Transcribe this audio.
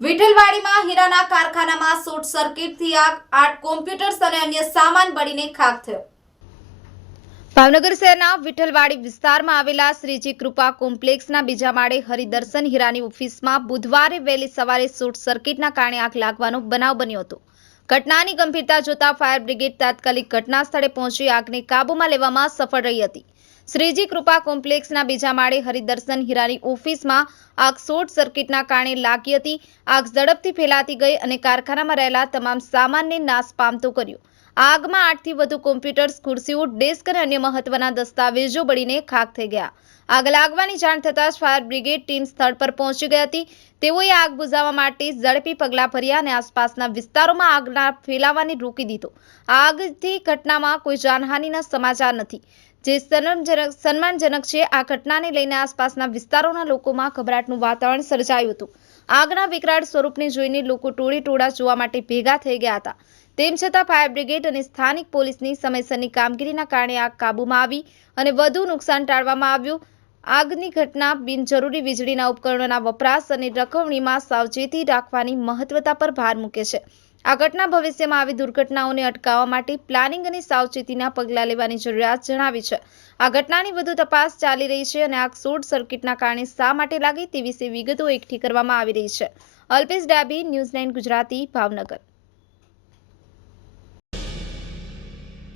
વિઠ્ઠલવાડીમાં હીરાના કારખાનામાં શોર્ટ સર્કિટથી આગ, આઠ કોમ્પ્યુટર્સ અને અન્ય સામાન બળીને ખાક થયો. ભાવનગર શહેરના વિઠ્ઠલવાડી વિસ્તારમાં આવેલા શ્રીજી કૃપા કોમ્પ્લેક્સના બીજા માળે હરિદર્શન હીરાની ઓફિસમાં બુધવારે વહેલી સવારે શોર્ટ સર્કિટના કારણે આગ લાગવાનો બનાવ બન્યો હતો. ઘટનાની ગંભીરતા જોતા ફાયર બ્રિગેડ તાત્કાલિક ઘટના સ્થળે પહોંચી આગને કાબૂમાં લેવામાં સફળ રહી હતી. શ્રીજી કૃપા કોમ્પ્લેક્સના બીજા માળે હરિદર્શન હીરાની ઓફિસમાં આગ શોર્ટ સર્કિટના કારણે લાગી હતી. આગ ઝડપથી ફેલાતી ગઈ અને કારખાનામાં રહેલા તમામ સામાનને નાશ પામતો કર્યો. આગમાં આઠથી વધુ કોમ્પ્યુટર્સ ખુરશીઓ ડેસ્ક અને અન્ય મહત્વના દસ્તાવેજો બળીને ખાખ થઈ ગયા. આગ લાગવાની જાણ થતાં જ ફાયર બ્રિગેડ ટીમ સ્થળ પર પહોંચી ગઈ હતી. તેઓએ આગ બુઝાવવા માટે ઝડપી પગલાં ભર્યા અને આસપાસના વિસ્તારોમાં આગના ફેલાવાને રોકી દીધો. આગથી ઘટનામાં કોઈ જાનહાનિના સમાચાર નથી. જે સન્માનજનક છે, આ ઘટનાને લઈને આસપાસના વિસ્તારોના લોકોમાં ગભરાટનું વાતાવરણ સર્જાયું હતું. આગના વિકરાળ સ્વરૂપને જોઈને લોકો ટોળે ટોળા જોવા માટે ભેગા થઈ ગયા હતા. તેમ છતાં ફાયર બ્રિગેડ અને સ્થાનિક પોલીસની સમયસરની કામગીરીના કારણે આગ કાબૂમાં આવી અને વધુ નુકસાન ટાળવામાં આવ્યું. આગની ઘટના બિનજરૂરી વીજળીના ઉપકરણોના વપરાશ અને રખવણીમાં સાવચેતી રાખવાની મહત્વતા પર ભાર મૂકે છે. આ ઘટના ભવિષ્યમાં આવી દુર્ઘટનાઓને અટકાવવા માટે પ્લાનિંગ અને સાવચેતીના પગલાં લેવાની જરૂરિયાત જણાવી છે. આ ઘટનાની વધુ તપાસ ચાલી રહી છે અને આગ શોર્ટ સર્કિટના કારણે શા માટે લાગી તે વિશે વિગતો એકઠી કરવામાં આવી રહી છે. અલ્પેશ ડાબી, ન્યૂઝ નાઇન ગુજરાતી, ભાવનગર.